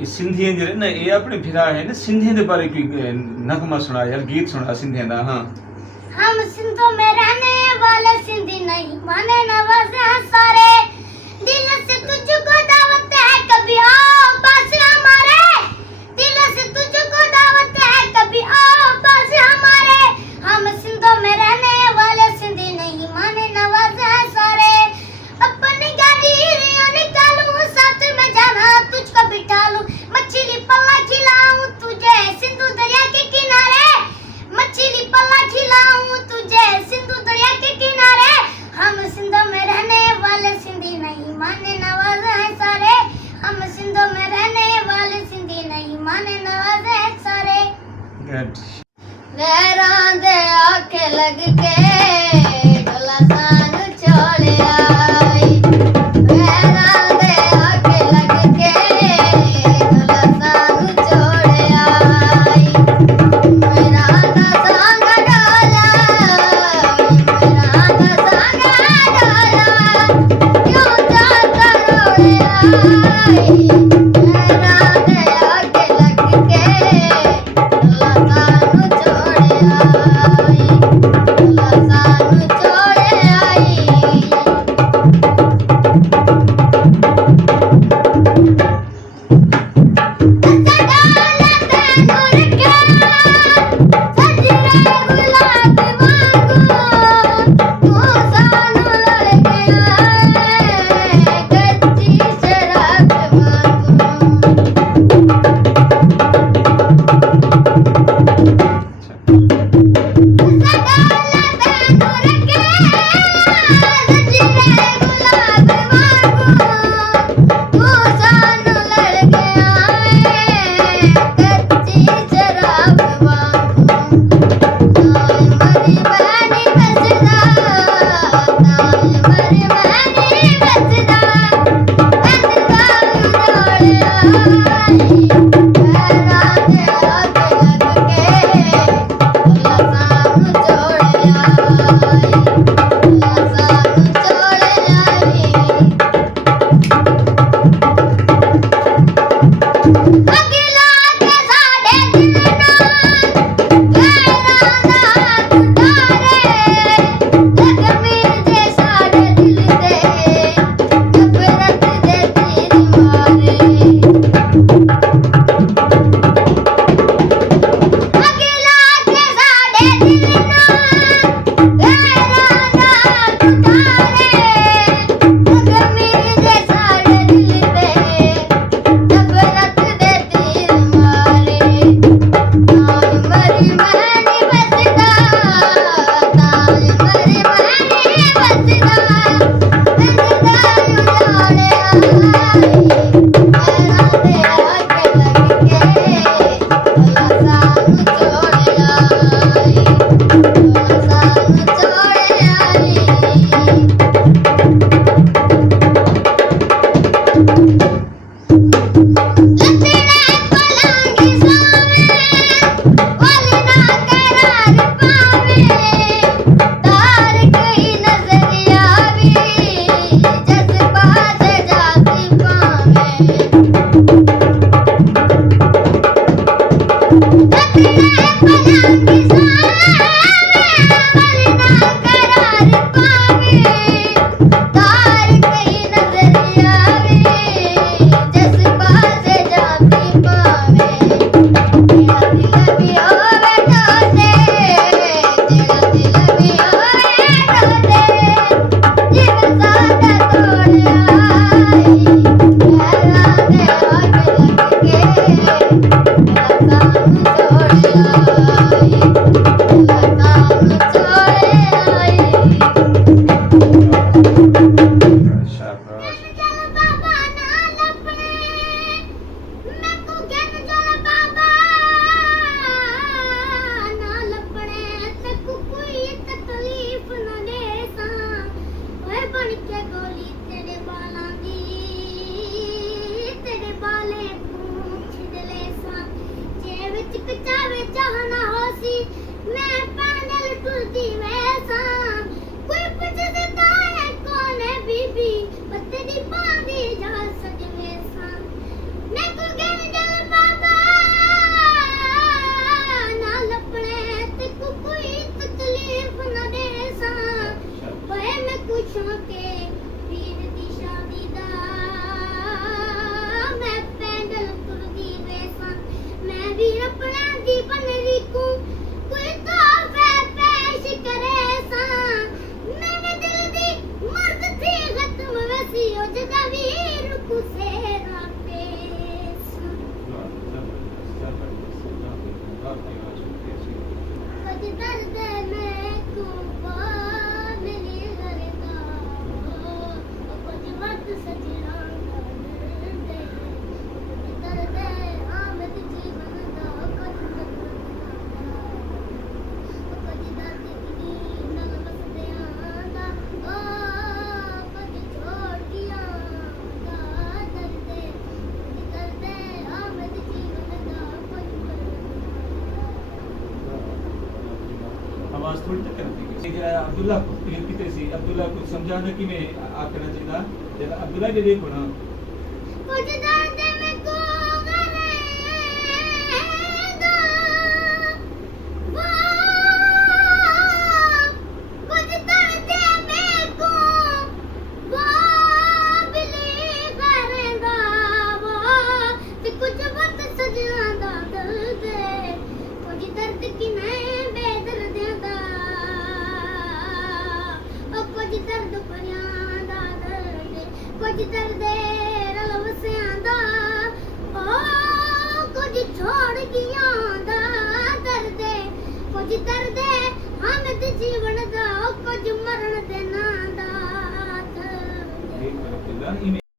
सिंधियन जे न ये अपने फिरा है ना सिंधियन दे बारे कोई नगमा सुना यार गीत सुना सिंधियन दा हां। हम सिंधों में रहने वाले सिंधी नहीं माने नवाज हैं सारे दिल से तुझको दावत है कभी आओ पास हमारे दिल से तुझको दावत है कभी आओ पास हमारे हम सिंधों में रहने वाले सिंधी नहीं माने नवाज हैं सारे अपनी गाड़ी रिया निकालूं साथ में जाना तुझको बिठा लूं मछली पल्ला खिलाऊं तुझे सिंधु दरिया के किनारे मछली पल्ला खिलाऊं तुझे सिंधु दरिया के किनारे हम सिंधों में रहने वाले सिंधी नहीं माने नवाज हैं सारे हम सिंधों में रहने वाले सिंधी नहीं माने नवाज हैं सारे गुड लहरां दे आखे लग के गला सान छोड़ आई लहरां दे आखे लग के गला सान छोड़ आई मेरा दा संग डाला मेरा दा संग डाला क्यों जाता रोए आई मेरा दे आखे लग के गला सान छोड़ आई गला सान छोड़ आई ਬਕਵਾਸ ਥੋੜੀ ਤਾਂ ਕਰਦੀ ਸੀ ਜਿਹੜਾ ਅਬਦੁੱਲਾ ਕਿਤੇ ਸੀ ਅਬਦੁੱਲਾ ਕੁਝ ਸਮਝਾਣਾ ਕਿਵੇਂ ਆਖਣਾ ਚਾਹੀਦਾ ਜਿਹੜਾ ਅਬਦੁੱਲਾ ਜੇ ਦੇਖੋ ਨਾ ਕੁਝ ਦਰਦ ਮੈਂ ਕੋ ਗਰੇਦਾ ਕੁਝ ਦਰਦ ਮੈਂ ਕੋ ਬਿਲੀ ਕਰਦਾ ਤੇ ਕੁਝ ਵਕਤ ਸਜਣਾ ਦਾ ਦਰਦ ਕੁਝ ਦਰਦ ਕਿ ਮੈਂ ਬੇਦਰਦਿਆਂ ਦਾ ਉਹ ਕੁਝ ਦਰਦ ਭਰਿਆਂ ਦਾ ਦਰਦ ਕੁਝ ਦਰਦ ਰਲਵਸਿਆਂ ਦਾ ਉਹ ਕੁਝ ਛੋੜ ਗਿਆ ਦਾ ਦਰਦ ਕੁਝ ਦਰਦ ਹਮਦ ਜੀਵਨ ਦਾ ਉਹ ਕੁਝ ਮਰਨ ਦੇ ਨਾਂ ਦਾ ਦਰਦ ਇਹ ਅਬਦੁੱਲਾ